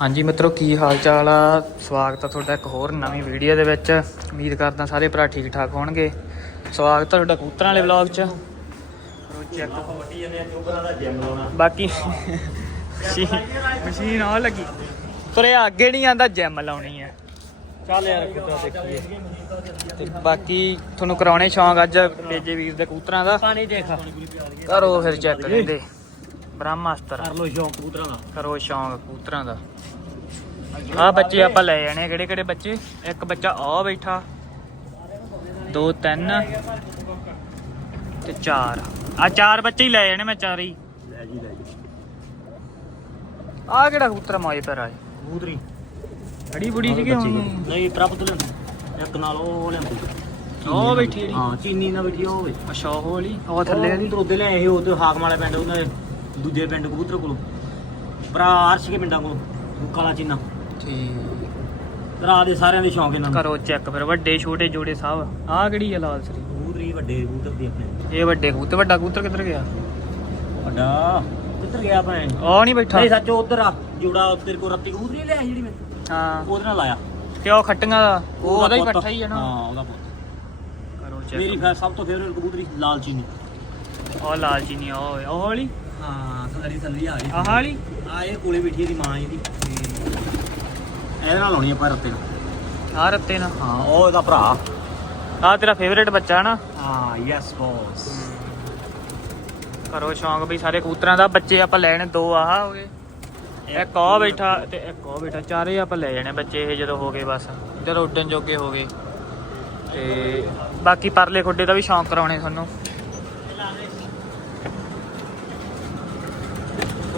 ਹਾਂਜੀ ਮਿੱਤਰੋ ਕੀ ਹਾਲ ਚਾਲ ਆ? ਸਵਾਗਤ ਆ ਤੁਹਾਡਾ ਇੱਕ ਹੋਰ ਨਵੀਂ ਵੀਡੀਓ ਦੇ ਵਿੱਚ। ਉਮੀਦ ਕਰਦਾ ਸਾਰੇ ਭਰਾ ਠੀਕ ਠਾਕ ਹੋਣਗੇ। ਸਵਾਗਤ ਆ ਤੁਹਾਡਾ ਕਬੂਤਰਾਂ ਵਾਲੇ ਵਲੌਗ 'ਚ। ਚੈੱਕ ਕਬੱਡੀ ਜਾਂਦੇ ਆ ਚੋਬਰਾਂ ਦਾ ਜਿਮ ਲਾਉਣਾ। ਬਾਕੀ ਮਸ਼ੀਨ ਆ ਲੱਗੀ। ਤੁਰਿਆ ਅੱਗੇ ਨਹੀਂ ਆਂਦਾ ਜਿਮ ਲਾਉਣੀ ਆ। ਚੱਲ ਯਾਰ ਕਿੱਦਾਂ ਦੇਖੀਏ। ਤੇ ਬਾਕੀ ਤੁਹਾਨੂੰ ਕਰਾਉਣੇ ਸ਼ੌਂਕ ਅੱਜ ਤੇਜੇ ਵੀਰ ਦੇ ਕਬੂਤਰਾਂ ਦਾ। ਪਾਣੀ ਦੇਖ। ਕਰੋ ਫਿਰ ਚੈੱਕ ਕਹਿੰਦੇ ਬ੍ਰਹਮਾਸਤਰ। ਕਰ ਲੋ ਸ਼ੌਂਕ ਕਬੂਤਰਾਂ ਦਾ। ਕਰੋ ਸ਼ੌਂਕ ਕਬੂਤਰਾਂ ਦਾ। ਆ ਬੱਚੇ ਆਪਾਂ ਲੈ ਜਾਣੇ ਕਿਹੜੇ ਕਿਹੜੇ ਬੱਚੇ? ਇੱਕ ਬੱਚਾ ਆ ਬੈਠਾ। ਦੋ ਤਿੰਨ ਤੇ ਚਾਰ। ਆ ਚਾਰ ਬੱਚੇ ਹੀ ਲੈ ਜਾਣੇ ਮੈਂ ਚਾਰ ਹੀ। ਲੈ ਜੀ ਲੈ ਜੀ। ਆ ਕਿਹੜਾ ਕਬੂਤਰ ਮੋਏ ਪਰ ਆਏ ਕਬੂਤਰੀ। ਅੜੀ ਬੁੜੀ ਸੀਗੇ ਹੁਣ? ਨਹੀਂ ਪ੍ਰਭ ਤੋਂ ਇੱਕ ਨਾਲ ਉਹ ਲੈਂਦੀ ਉਹ ਬੈਠੀ ਹਾਂ ਚੀਨੀ ਨਾਲ ਬੈਠੀ ਉਹ ਵੇ। ਅੱਛਾ ਉਹ ਵਾਲੀ। ਉਹ ਥੱਲੇ ਵਾਲੀ। ਉਹਦੇ ਲੈ ਆਏ ਉਹ ਤੇ ਹਾਕਮ ਵਾਲੇ ਪਿੰਡ ਉਹਨਾਂ ਦੇ ਦੂਜੇ ਪਿੰਡ ਕਬੂਤਰ ਕੋਲੋਂ। ਭਰਾ ਅਰਸ਼ ਕੇ ਪਿੰਡਾਂ ਕੋਲੋਂ ਕਾਲਾ ਚੀਨਾ। ਠੀਕ। ਭਰਾ ਦੇ ਸਾਰਿਆਂ ਦੇ ਸ਼ੌਂਕ ਇਹਨਾਂ ਨੂੰ। ਕਰੋ ਚੈੱਕ ਫਿਰ ਵੱਡੇ ਛੋਟੇ ਜੋੜੇ ਸਭ। ਆ ਕਿਹੜੀ ਆ ਲਾਲ ਸਰੀ? ਕਬੂਤਰੀ ਵੱਡੇ ਕਬੂਤਰ ਦੀ ਆਪਣੇ। ਇਹ ਵੱਡੇ ਕਬੂਤਰ ਵੱਡਾ ਕਬੂਤਰ ਕਿੱਧਰ ਗਿਆ? ਵੱਡਾ ਕਿੱਧਰ ਗਿਆ ਭੈਣ? ਉਹ ਨਹੀਂ ਬੈਠਾ। ਨਹੀਂ ਸੱਚ ਉਧਰ ਆ। ਜੋੜਾ ਤੇਰੇ ਕੋਲ ਰੱਤੀ ਕਬੂਤਰੀ ਲੈ ਆਈ ਜਿਹੜੀ ਮੈਂ। ਹਾਂ। ਉਹਦੇ ਨਾਲ ਲਾਇਆ। ਤੇ ਉਹ ਖੱਟੀਆਂ ਦਾ। ਉਹ ਉਹਦਾ ਹੀ ਪੁੱਤ। ਇਕੱਠਾ ਹੀ ਹੈ ਨਾ। ਹਾਂ ਉਹਦਾ ਪੁੱਤ। ਕਰੋ ਮੇਰੀ ਚੈੱਕ ਫਿਰ ਸਭ ਤੋਂ ਫੇਵਰੇਟ ਕਬੂਤਰੀ ਲਾਲ ਚੀਨੀ। ਉਹ ਲਾਲ ਚੀਨੀ ਉਹ ਉਹ ਵਾਲੀ? ਹਾਂ ਸਲਰੀ ਸਲਰੀ ਆ ਰਹੀ ਆਹ ਵਾਲੀ? ਆ ਇਹ ਕੋਲੇ ਬੈਠੀ ਇਹਦੀ ਮਾਂ ਇਹਦੀ। ਇਹਦੇ ਨਾਲ ਲਾਉਣੀ ਆਪਾਂ ਰੱਤੇ ਨੂੰ ਆ ਰੱਤੇ ਨਾ ਹਾਂ ਉਹ ਇਹਦਾ ਭਰਾ। ਆ ਤੇਰਾ ਫੇਵਰੇਟ ਬੱਚਾ ਨਾ? ਹਾਂ ਯੈਸ ਬੌਸ ਕਰੋ ਸ਼ੌਂਕ ਸਾਰੇ ਕਬੂਤਰਾਂ ਦਾ ਬੱਚੇ ਆਪਾਂ ਲੈਣੇ ਦੋ ਆਹ ਹੋ ਗਏ। ਇੱਕ ਉਹ ਬੈਠਾ ਤੇ ਇੱਕ ਉਹ ਬੈਠਾ ਚਾਰੇ ਆਪਾਂ ਲੈ ਜਾਣੇ ਬੱਚੇ ਇਹ ਜਦੋਂ ਹੋ ਗਏ ਬਸ। ਜਦੋਂ ਉੱਡਣ ਜੋਗੇ ਹੋ ਗਏ। ਤੇ ਬਾਕੀ ਪਰਲੇ ਖੁੱਡੇ ਦਾ ਵੀ ਸ਼ੌਂਕ ਕਰਾਉਣੇ ਤੁਹਾਨੂੰ।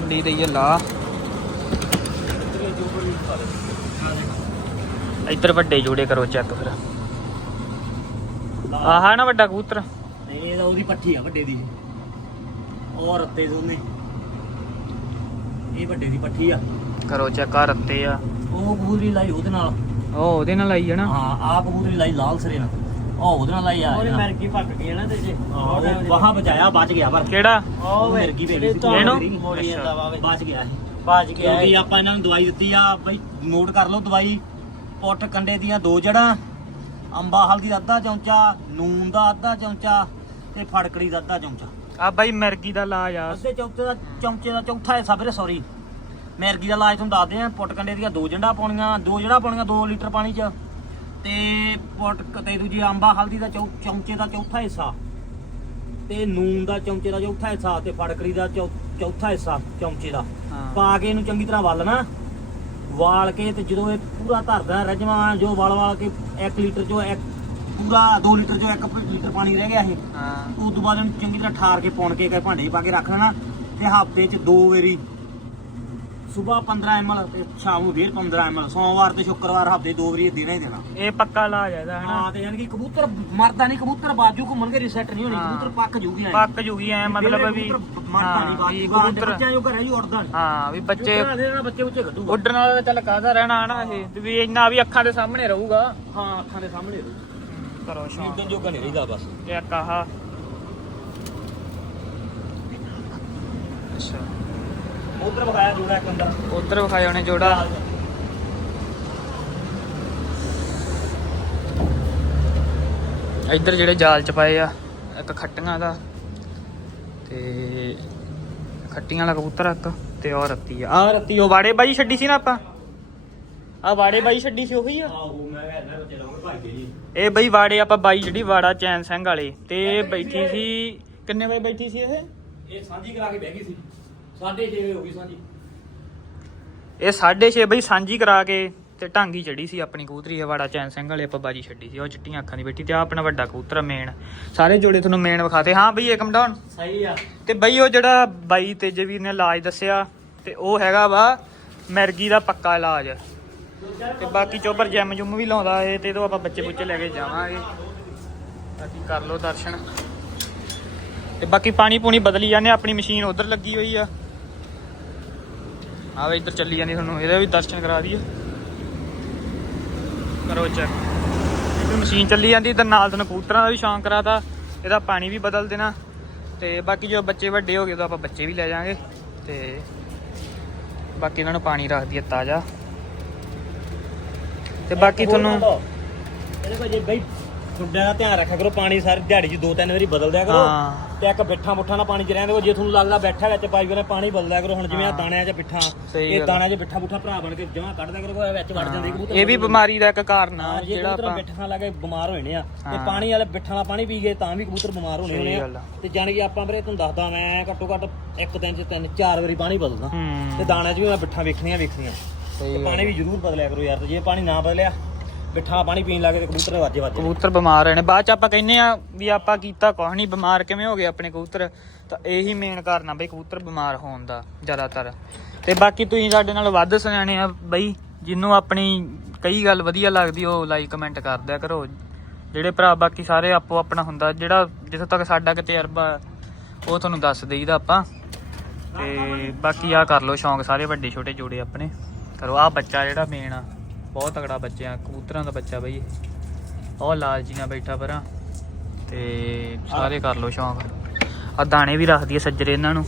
ਕੁੰਡੀ ਦਈਏ ਲਾ ਇੱਧਰ ਵੱਡੇ ਜੋੜੇ ਕਰੋ ਚੈੱਕ ਫਿਰ। ਆਹ ਨਾ ਵੱਡਾ ਕਬੂਤਰ? ਇਹਦਾ ਉਹਦੀ ਪੱਠੀ ਆ ਵੱਡੇ ਦੀ। ਉਹ ਰੱਤੇ ਦੋਨੇ ਇਹ ਵੱਡੇ ਦੀ ਪੱਠੀ ਆ। ਕਰੋ ਚੈੱਕ ਆ ਰੱਤੇ ਆ। ਉਹ ਕਬੂਤਰੀ ਲਾਈ ਉਹਦੇ ਨਾਲ। ਉਹ ਉਹਦੇ ਨਾਲ ਆਈ ਹੈ ਨਾ? ਹਾਂ ਆ ਕਬੂਤਰੀ ਲਾਈ ਲਾਲ ਸਰੇ ਨਾਲ। ਉਹ ਉਹਦੇ ਨਾਲ ਲਾਈ ਆ ਉਹਨੇ ਮਰਕੀ ਫੱਕ ਗਈ ਨਾ ਤੇ ਜੇ ਵਾਹਾਂ ਬਚਾਇਆ ਬਚ ਗਿਆ ਪਰ ਕਿਹੜਾ? ਉਹ ਮਿਰਗੀ ਪੈ ਗਈ ਸੀ ਇਹਨੂੰ? ਮੋੜੀ ਜਾਂਦਾ ਵਾ ਬਚ ਗਿਆ ਇਹ ਬਾਜ ਗਿਆ ਕਿਉਂਕਿ ਆਪਾਂ ਇਹਨਾਂ ਨੂੰ ਦਵਾਈ ਦਿੱਤੀ ਆ ਬਈ ਨੋਟ ਕਰ ਲਓ ਦਵਾਈ। ਪੁੱਟ ਕੰਡੇ ਦੀਆਂ ਦੋ ਜੜਾਂ ਅੰਬਾ ਹਲਦੀ ਦਾ ਅੱਧਾ ਚਮਚਾ ਨੂਨ ਦਾ ਅੱਧਾ ਚਮਚਾ ਤੇ ਫੜਕੜੀ ਦਾ ਅੱਧਾ ਚਮਚਾ। ਆ ਬਾਈ ਮਿਰਗੀ ਦਾ ਇਲਾਜ ਆ। ਅੱਧੇ ਚਮਚੇ ਦਾ ਚਮਚੇ ਦਾ ਚੌਥਾ ਹਿੱਸਾ ਵੀਰੇ ਸੌਰੀ ਮੈਰਗੀ ਦਾ ਇਲਾਜ ਤੁਹਾਨੂੰ ਦੱਸਦੇ ਆ ਪੁੱਟ ਕੰਡੇ ਦੀਆਂ ਦੋ ਜੰਡਾਂ ਪਾਉਣੀਆਂ ਦੋ ਜੜਾਂ ਪਾਉਣੀਆਂ 2 ਲੀਟਰ ਪਾਣੀ 'ਚ। ਤੇ ਪੁੱਟ ਤੇ ਦੂਜੀ ਅੰਬਾ ਹਲਦੀ ਦਾ ਚਮਚੇ ਦਾ ਚੌਥਾ ਹਿੱਸਾ। ਤੇ ਨੂਨ ਦਾ ਚਮਚੇ ਦਾ ਚੌਥਾ ਹਿੱਸਾ ਤੇ ਫੜਕੜੀ ਦਾ ਚੌਥਾ ਹਿੱਸਾ ਚਮਚੇ ਦਾ। ਪਾ ਕੇ ਇਹਨੂੰ ਚੰਗੀ ਤਰ੍ਹਾਂ ਵਾਲਣਾ ਵਾਲ ਕੇ ਤੇ ਜਦੋਂ ਇਹ ਪੂਰਾ ਧਰਦਾ ਰਜਮਾ ਜੋ ਵਾਲ ਵਾਲ ਕੇ 1 ਲੀਟਰ ਚੋਂ ਇੱਕ ਪੂਰਾ 2 ਲੀਟਰ ਚੋਂ 1 ਲੀਟਰ ਪਾਣੀ ਰਹਿ ਗਿਆ ਇਹ। ਹਾਂ। ਉਸ ਤੋਂ ਬਾਅਦ ਇਹਨੂੰ ਚੰਗੀ ਤਰ੍ਹਾਂ ਠਾਰ ਕੇ ਪਾਉਣ ਕੇ ਭਾਂਡੇ ਪਾ ਕੇ ਰੱਖ ਲੈਣਾ। ਤੇ ਹਫ਼ਤੇ 'ਚ ਦੋ ਵਾਰੀ ਸਵੇਰ 15 ml ਤੇ ਸ਼ਾਮ ਨੂੰ ਫੇਰ 15 ml ਸੋਮਵਾਰ ਤੇ ਸ਼ੁੱਕਰਵਾਰ ਹਫ਼ਤੇ ਦੋ ਵਾਰੀ ਇਹ ਦੇਣਾ ਹੀ ਦੇਣਾ। ਇਹ ਪੱਕਾ ਇਲਾਜ ਆ ਇਹਦਾ ਹਨਾ? ਹਾਂ ਤੇ ਯਾਨੀ ਕਿ ਕਬੂਤਰ ਮਰਦਾ ਨਹੀਂ ਕਬੂਤਰ ਬਾਜੂ ਘੁੰਮਣਗੇ ਰਿਸੈਟ ਨਹੀਂ ਹੋਣੀ ਹਾਂ। ਕਬੂਤਰ ਪੱਕ ਜੂਗੀ ਐਂ। ਪੱਕ ਜੂਗੀ ਐ ਮਤਲਬ ਵੀ ਮਰਦਾ ਨਹੀਂ ਹਾਂ, ਵੀ ਬਾਜੂ ਕਬੂਤਰ ਬੱਚਿਆਂ ਜੋ ਘਰੇ ਹੀ ਉੱਡਦਾ ਨਹੀਂ। ਹਾਂ ਵੀ ਬੱਚੇ ਬੱਚੇ ਬੱਚੇ ਬੱਚੇ ਕੱਢੂਗਾ। ਉੱਡਣ ਵਾਲਾ ਤਾਂ ਚੱਲ ਕਾਹਦਾ ਰਹਿਣਾ ਹਨਾ ਇਹ? ਤੇ ਵੀ ਇੰਨਾ ਵੀ ਅੱਖਾਂ ਦੇ ਸਾਹਮਣੇ ਰਹੂਗਾ। ਹਾਂ ਅੱਖਾਂ ਦੇ ਸਾਹਮਣੇ ਕਰੋ ਸ਼ੌਂਕ। ਇਦਾਂ ਜੋਗਾ ਨਹੀਂ ਰਹਿੰਦਾ ਬਸ। ਤੇ ਇੱਕ ਆਹ। ਅੱਛਾ। ਉਧਰ ਵਿਖਾਇਆ ਜੋੜਾ ਇੱਕ ਅੰਦਰ ਉਧਰ ਵਿਖਾਏ ਉਹਨੇ ਜੋੜਾ ਇੱਧਰ ਜਿਹੜੇ ਜਾਲ ਚ ਪਾਏ ਆ ਇੱਕ ਖੱਟੀਆਂ ਦਾ ਤੇ ਖੱਟੀਆਂ ਵਾਲਾ ਕਬੂਤਰ ਇੱਕ ਤੇ ਉਹ ਰੱਤੀ ਆ ਆ ਰੱਤੀ ਉਹ ਵਾੜੇ ਬਾਈ ਛੱਡੀ ਸੀ ਨਾ ਆਪਾਂ ਆ ਵਾੜੇ ਬਾਈ ਛੱਡੀ ਸੀ ਉਹੀ ਆ ਆਹੋ ਮੈਂ ਕਹਿੰਦਾ ਬੱਚੇ ਲਾਉਂਗੇ ਭਾਈ ਜੀ ਇਹ ਬਈ ਵਾੜੇ ਆਪਾਂ ਬਾਈ ਜਿਹੜੀ ਵਾੜਾ ਚੈਨ ਸਿੰਘ ਵਾਲੇ ਤੇ ਇਹ ਬੈਠੀ ਸੀ ਕਿੰਨੇ ਵਜੇ ਬੈਠੀ ਸੀ ਇਹ ਇਹ ਸਾਂਝੀ ਕਰਾ ਕੇ ਬਹਿ ਗਈ ਸੀ 6:30 ਹੋ ਗਈ ਸਾਂਝੀ। ਇਹ 6:30 ਬਈ ਸਾਂਝੀ ਕਰਾ ਕੇ ਤੇ ਢਾਂਗੀ ਚੜੀ ਸੀ ਆਪਣੀ ਕਬੂਤਰੀ ਇਹ ਵਾੜਾ ਚੈਨ ਸਿੰਘ ਵਾਲੇ ਆਪਾਂ ਬਾਜੀ ਛੱਡੀ ਸੀ ਉਹ ਚਿੱਟੀਆਂ ਅੱਖਾਂ ਦੀ ਬੈਠੀ ਤੇ ਆ ਆਪਣਾ ਵੱਡਾ ਕਬੂਤਰ ਮੇਨ। ਸਾਰੇ ਜੋੜੇ ਤੁਹਾਨੂੰ ਮੇਨ ਵਿਖਾਤੇ। ਹਾਂ ਬਈ ਏਕਮ ਡਾਊਨ ਸਹੀ ਆ। ਤੇ ਬਈ ਉਹ ਜਿਹੜਾ ਬਾਈ ਤੇਜੇ ਵੀਰ ਨੇ ਇਲਾਜ ਦੱਸਿਆ ਤੇ ਉਹ ਹੈਗਾ ਵਾ ਮਿਰਗੀ ਦਾ ਪੱਕਾ ਇਲਾਜ। ਤੇ ਬਾਕੀ ਚੋਬਰ ਜਿਮ ਜੁਮ ਵੀ ਲਾਉਂਦਾ ਏ ਤੇ ਇਹਦੋਂ ਆਪਾਂ ਬੱਚੇ ਬੁੱਚੇ ਲੈ ਕੇ ਜਾਵਾਂਗੇ। ਬਾਕੀ ਕਰ ਲਓ ਦਰਸ਼ਨ। ਤੇ ਬਾਕੀ ਪਾਣੀ ਪੂਣੀ ਬਦਲੀ ਜਾਂਦੇ ਆਪਣੀ ਮਸ਼ੀਨ ਉਧਰ ਲੱਗੀ ਹੋਈ ਆ। ਆਵੇ ਇੱਧਰ ਚੱਲੀ ਜਾਂਦੀ ਤੁਹਾਨੂੰ ਇਹਦੇ ਵੀ ਦਰਸ਼ਨ ਕਰਾ ਦਈਏ। ਕਰੋ ਚੈੱਕ ਇਹ ਮਸ਼ੀਨ ਚੱਲੀ ਜਾਂਦੀ ਤੇ ਨਾਲ ਤੁਹਾਨੂੰ ਕਬੂਤਰਾਂ ਦਾ ਵੀ ਸ਼ੌਂਕ ਕਰਾਤਾ ਇਹਦਾ ਪਾਣੀ ਵੀ ਬਦਲ ਦੇਣਾ। ਤੇ ਬਾਕੀ ਜਦੋਂ ਬੱਚੇ ਵੱਡੇ ਹੋ ਗਏ ਤਾਂ ਆਪਾਂ ਬੱਚੇ ਵੀ ਲੈ ਜਾਾਂਗੇ। ਤੇ ਬਾਕੀ ਇਹਨਾਂ ਨੂੰ ਪਾਣੀ ਰੱਖ ਦਈਏ ਤਾਜ਼ਾ। ਤੇ ਬਾਕੀ ਤੁਹਾਨੂੰ ਇਹਦੇ ਕੋਲ ਜੇ ਬਈ ਖੁੱਡਿਆਂ ਦਾ ਧਿਆਨ ਰੱਖਿਆ ਕਰੋ ਪਾਣੀ ਸਾਰੀ ਦਿਹਾੜੀ 'ਚ ਦੋ ਤਿੰਨ ਵਾਰੀ ਬਦਲ ਦਿਆ ਕਰੋ ਹਾਂ। ਤੇ ਇੱਕ ਬਿੱਠਾ ਮੁੱਠਾ ਨਾਲ ਪਾਣੀ 'ਚ ਰਹਿੰਦੇ ਕੋ ਜੇ ਤੁਹਾਨੂੰ ਲੱਗਦਾ ਬੈਠਾ ਵਿੱਚ ਪਾਈਪ ਨਾਲ ਪਾਣੀ ਬਦਲਿਆ ਕਰੋ। ਹੁਣ ਜਿਵੇਂ ਆ। ਦਾਣਿਆਂ 'ਚ ਬਿੱਠਾ ਸਹੀ ਇਹ ਗੱਲ। ਦਾਣਿਆਂ 'ਚ ਬਿੱਠਾ ਬੁੱਠਾ ਭਰਾ ਬਣ ਕੇ ਜਮਾ ਕੱਢ ਦਿਆ ਕਰੋ ਕੋਈ ਵਿੱਚ ਵੜ ਜਾਂਦੇ ਕਬੂਤਰ। ਇਹ ਵੀ ਬਿਮਾਰੀ ਦਾ ਇੱਕ ਕਾਰਨ ਆ ਹਾਂ ਜੇ ਜਿਹੜਾ ਕਬੂਤਰ ਆਪਾਂ ਬਿੱਠਾ ਨਾਲ ਲੱਗੇ ਬਿਮਾਰ ਹੋਏ ਨੇ ਆ ਤੇ ਹਾਂ। ਪਾਣੀ ਵਾਲੇ ਬਿੱਠਾ ਨਾਲ ਪਾਣੀ ਪੀ ਗਏ ਤਾਂ ਵੀ ਕਬੂਤਰ ਬਿਮਾਰ ਹੋਣੇ ਸਹੀ ਹੋਣੇ ਗੱਲ ਆ। ਆ। ਤੇ ਜਾਣੀ ਕਿ ਆਪਾਂ ਵੀਰੇ ਤੁਹਾਨੂੰ ਦੱਸਦਾ ਮੈਂ ਘੱਟੋ ਘੱਟ ਇੱਕ ਦਿਨ 'ਚ ਤਿੰਨ ਚਾਰ ਵਾਰੀ ਪਾਣੀ ਬਦਲਦਾ। ਹੂੰ। ਤੇ ਦਾਣਿਆਂ 'ਚ ਵੀ ਮੈਂ ਬਿੱਠਾ ਵੇਖਣੀਆਂ ਵੇਖਣੀਆਂ। ਸਹੀ ਤੇ ਗੱਲ ਪਾਣੀ ਵੀ ਜ਼ਰੂਰ ਬਦਲਿਆ ਕਰੋ ਯਾਰ ਤੇ ਜੇ ਪਾਣੀ ਨਾ ਬਦਲਿਆ ਬਿੱਠਾ ਪਾਣੀ ਪੀਣ ਲੱਗੇ ਤੇ ਕਬੂਤਰ ਵਾਜੇ ਵਾਜੇ ਕਬੂਤਰ ਬਿਮਾਰ ਹੋਏ ਨੇ। ਬਾਅਦ ਚ ਆਪਾਂ ਕਹਿੰਨੇ ਆ ਵੀ ਆਪਾਂ ਕੀਤਾ ਕੁਛ ਨਹੀਂ ਬਿਮਾਰ ਕਿਵੇਂ ਹੋ ਗਏ ਆਪਣੇ ਕਬੂਤਰ? ਤਾਂ ਇਹੀ ਮੇਨ ਕਾਰਨ ਆ ਬਈ ਕਬੂਤਰ ਬਿਮਾਰ ਹੋਣ ਦਾ ਜ਼ਿਆਦਾਤਰ। ਤੇ ਬਾਕੀ ਤੁਸੀਂ ਸਾਡੇ ਨਾਲ ਵੱਧ ਸੁਣਾਣੇ ਆ ਬਈ, ਜਿੰਨੂੰ ਆਪਣੀ ਕਈ ਗੱਲ ਵਧੀਆ ਲੱਗਦੀ ਉਹ ਲਾਈਕ ਕਮੈਂਟ ਕਰ ਦਿਆ ਕਰੋ। ਜਿਹੜੇ ਭਰਾ ਬਾਕੀ ਸਾਰੇ ਆਪੋ ਆਪਣਾ ਹੁੰਦਾ, ਜਿਹੜਾ ਜਿੱਥੋਂ ਤੱਕ ਸਾਡਾ ਕਿ ਤਜਰਬਾ ਉਹ ਤੁਹਾਨੂੰ ਦੱਸ ਦੇਈਦਾ ਆਪਾਂ। ਤੇ ਬਾਕੀ ਆ ਕਰ ਲਓ ਸ਼ੌਂਕ ਸਾਰੇ ਵੱਡੇ ਛੋਟੇ ਜੋੜੇ ਆਪਣੇ। ਕਰੋ ਆ ਬੱਚਾ ਜਿਹੜਾ ਮੇਨ ਆ। ਬਹੁਤ ਤਗੜਾ ਬੱਚਾ ਕਬੂਤਰਾਂ ਦਾ ਬੱਚਾ ਬਈ। ਉਹ ਲਾਲ ਜੀ ਨਾਲ ਬੈਠਾ ਪਰਾਂ। ਤੇ ਸਾਰੇ ਕਰ ਲਓ ਸ਼ੌਂਕ। ਆ ਦਾਣੇ ਵੀ ਰੱਖਦੀ ਐ ਸੱਜਰੇ ਇਹਨਾਂ ਨੂੰ।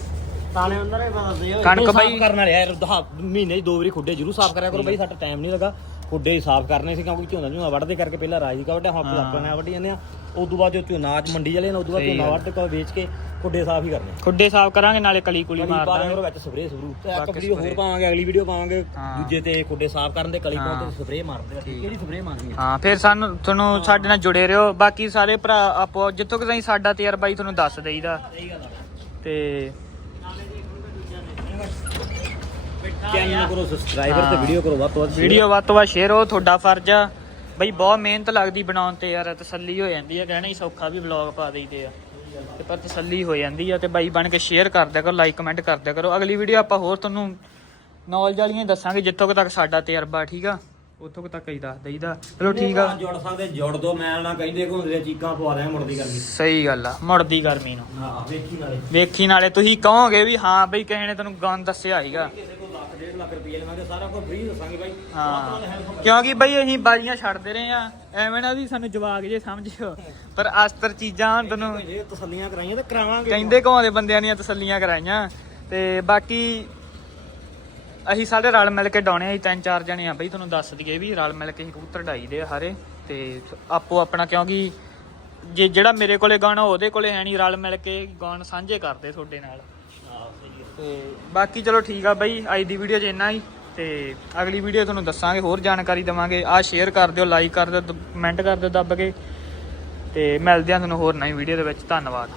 ਤਾਣੇ ਅੰਦਰ ਹੀ ਬਦਲਦੇ ਹੋ ਕਣਕ ਸਾਫ਼ ਬਾਈ- ਕਰਨ ਵਾਲੇ ਆ ਯਾਰ ਦਹਾ- ਮਹੀਨੇ 'ਚ ਦੋ ਵਾਰੀ ਖੁੱਡੇ ਜ਼ਰੂਰ ਸਾਫ਼ ਕਰਿਆ ਕਰੋ ਬਾਈ ਸਾਡਾ ਟਾਈਮ ਨਹੀਂ ਲੱਗਾ। ਖੁੱਡੇ ਹੀ ਸਾਫ਼ ਕਰਨੇ ਸੀ ਕਿਉਂਕਿ ਝੋਨਾ ਝੋਨਾ ਵੱਢਦੇ ਕਰਕੇ ਪਹਿਲਾਂ ਰਾਜੀ ਕਾ ਵੱਢਿਆ ਹੁਣ ਹਾਂ। ਨਾਲ ਵੱਢੀ ਜਾਂਦੇ ਆ। ਉਸ ਤੋਂ ਬਾਅਦ ਜੋ ਚ ਮੰਡੀ ਵਾਲੇ ਨੇ ਉਸ ਤੋਂ ਬਾਅਦ ਸਹੀ ਝੋਨਾ ਗੱਲ। ਵੱਢ ਕੇ ਵੇਚ ਕੇ ਖੁੱਡੇ ਸਾਫ਼ ਹੀ ਕਰਨੇ ਖੁੱਡੇ ਸਾਫ਼ ਕਰਾਂਗੇ ਨਾਲੇ ਕਲੀ ਕੁਲੀ ਮਾਰ ਦਾਂਗੇ ਵਿੱਚ ਸਪਰੇਅ ਸਬਰੂ ਤੇ ਇੱਕ ਵੀਡੀਓ। ਹੋਰ ਪਾਵਾਂਗੇ ਅਗਲੀ ਵੀਡੀਓ ਪਾਵਾਂਗੇ ਹਾਂ। ਦੂਜੇ ਤੇ ਖੁੱਡੇ ਸਾਫ਼ ਕਰਨ ਦੇ ਕਲੀ ਪਾਉਣ ਹਾਂ। ਤੇ ਸਪਰੇਅ ਮਾਰਦੇ ਆ। ਕਿਹੜੀ ਸਪਰੇਅ ਮਾਰਨੀ ਆ ਹਾਂ ਫਿਰ ਸਾਨੂੰ ਤੁਹਾਨੂੰ ਸਾਡੇ ਨਾਲ ਜੁੜੇ ਰਹੋ ਬਾਕੀ ਸਾਰੇ ਭਰਾ ਆਪੋ ਜਿੱਥੋਂ ਕਿ ਸਾਡਾ ਤਜਰਬਾ ਹੀ ਤੁਹਾਨੂੰ ਦੱਸ ਦੇਈਦਾ ਤੇ ਚੈਨਲ ਕਰੋ ਸਬਸਕ੍ਰਾਈਬਰ ਤੇ ਹਾਂ। ਵੀਡੀਓ ਕਰੋ ਵੱਧ ਤੋਂ ਵੱਧ share। ਵੀਡੀਓ ਵੱਧ ਤੋਂ ਵੱਧ ਸ਼ੇਅਰ ਹੋ ਤੁਹਾਡਾ ਫਰਜ਼ ਆ ਬਈ ਬਹੁਤ ਮਿਹਨਤ ਲੱਗਦੀ ਬਣਾਉਣ ਤੇ ਯਾਰ ਤਸੱਲੀ ਹੋ ਜਾਂਦੀ ਆ ਕਹਿਣਾ ਹੀ ਸੌਖਾ ਵੀ ਵਲੌਗ ਪਾ ਦਈਦੇ ਆ। ਤੇ ਪਰ ਤਸੱਲੀ ਹੋ ਜਾਂਦੀ ਆ ਤੇ ਬਾਈ ਬਣ ਕੇ ਸ਼ੇਅਰ ਕਰ ਦਿਆ ਕਰੋ ਲਾਈਕ ਕਮੈਂਟ ਕਰ ਦਿਆ ਕਰੋ। ਅਗਲੀ ਵੀਡੀਓ ਆਪਾਂ ਹੋਰ ਤੁਹਾਨੂੰ ਨੌਲੇਜ ਵਾਲੀਆਂ ਦੱਸਾਂਗੇ ਜਿੱਥੋਂ ਕੁ ਤੱਕ ਸਾਡਾ ਤਜਰਬਾ ਠੀਕ ਆ? ਉੱਥੋਂ ਕੁ ਤੱਕ ਹੀ ਦੱਸ ਦਈਦਾ ਚਲੋ ਠੀਕ ਆ। ਜੁੜ ਸਕਦੇ ਜੁੜ ਦੋ ਮੈਂ ਨਾ ਕਹਿੰਦੇ ਘੁੰਮਦੇ ਚੀਕਾਂ ਪਵਾ ਦਿਆਂ ਮੁੜਦੀ ਕਰਨੀ ਸਹੀ ਗੱਲ ਆ ਮੁੜਦੀ ਗਰਮੀ ਨੂੰ ਹਾਂ ਵੇਖੀ ਨਾਲੇ। ਵੇਖੀ ਨਾਲੇ ਤੁਸੀਂ ਕਹੋਗੇ ਵੀ ਹਾਂ ਬਈ ਕਿਸੇ ਨੇ ਤੈਨੂੰ ਗਨ ਦੱਸਿਆ ਹੀਗਾ ਲੱਖ ਰੁਪਏ ਲਵਾਂਗੇ ਸਾਰਾ ਕੁਝ ਫ੍ਰੀ ਦੱਸਾਂਗੇ ਬਾਈ। ਹਾਂ। ਕਿਉਂਕਿ ਬਈ ਅਸੀਂ ਬਾਜ਼ੀਆਂ ਛੱਡਦੇ ਰਹੇ ਆ ਐਵੇਂ ਨਾ ਵੀ ਸਾਨੂੰ ਜਵਾਕ ਜੇ ਸਮਝਿਓ। ਪਰ ਅਸਤਰ ਚੀਜ਼ਾਂ ਤੈਨੂੰ ਜੇ ਤਸੱਲੀਆਂ ਕਰਾਈਆਂ ਤੇ ਕਰਾਵਾਂਗੇ ਕਹਿੰਦੇ ਘਾਉਂਦੇ ਬੰਦਿਆਂ ਦੀਆਂ ਤਸੱਲੀਆਂ ਕਰਾਈਆਂ। ਤੇ ਬਾਕੀ ਅਸੀਂ ਸਾਰੇ ਰਲ ਮਿਲ ਕੇ ਡਾਉਣੇ ਅਸੀਂ ਤਿੰਨ ਚਾਰ ਜਣੇ ਆ ਬਈ ਤੁਹਾਨੂੰ ਦੱਸ ਦਈਏ ਵੀ ਰਲ ਮਿਲ ਕੇ ਅਸੀਂ ਕਬੂਤਰ ਡਾਈਦੇ ਆ ਸਾਰੇ ਤੇ ਆਪੋ ਆਪਣਾ ਕਿਉਂਕਿ ਜੇ ਜਿਹੜਾ ਮੇਰੇ ਕੋਲੇ ਗਾਣਾ ਉਹਦੇ ਕੋਲੇ ਹੈ ਨਹੀਂ, ਰਲ ਮਿਲ ਕੇ ਗਾਣ ਸਾਂਝੇ ਕਰਦੇ ਤੁਹਾਡੇ ਨਾਲ। ਤੇ ਬਾਕੀ ਚਲੋ ਠੀਕ ਆ ਬਈ, ਅੱਜ ਦੀ ਵੀਡੀਓ 'ਚ ਇੰਨਾ ਹੀ। ਤੇ ਅਗਲੀ ਵੀਡੀਓ ਤੁਹਾਨੂੰ ਦੱਸਾਂਗੇ, ਹੋਰ ਜਾਣਕਾਰੀ ਦਵਾਂਗੇ। ਆ ਸ਼ੇਅਰ ਕਰ ਦਿਓ ਲਾਈਕ ਕਰ ਦਿਓ ਕਮੈਂਟ ਕਰ ਦਿਓ ਦੱਬ ਕੇ। ਤੇ ਮਿਲਦੇ ਆ ਤੁਹਾਨੂੰ ਹੋਰ ਨਵੀਂ ਵੀਡੀਓ ਦੇ ਵਿੱਚ। ਧੰਨਵਾਦ।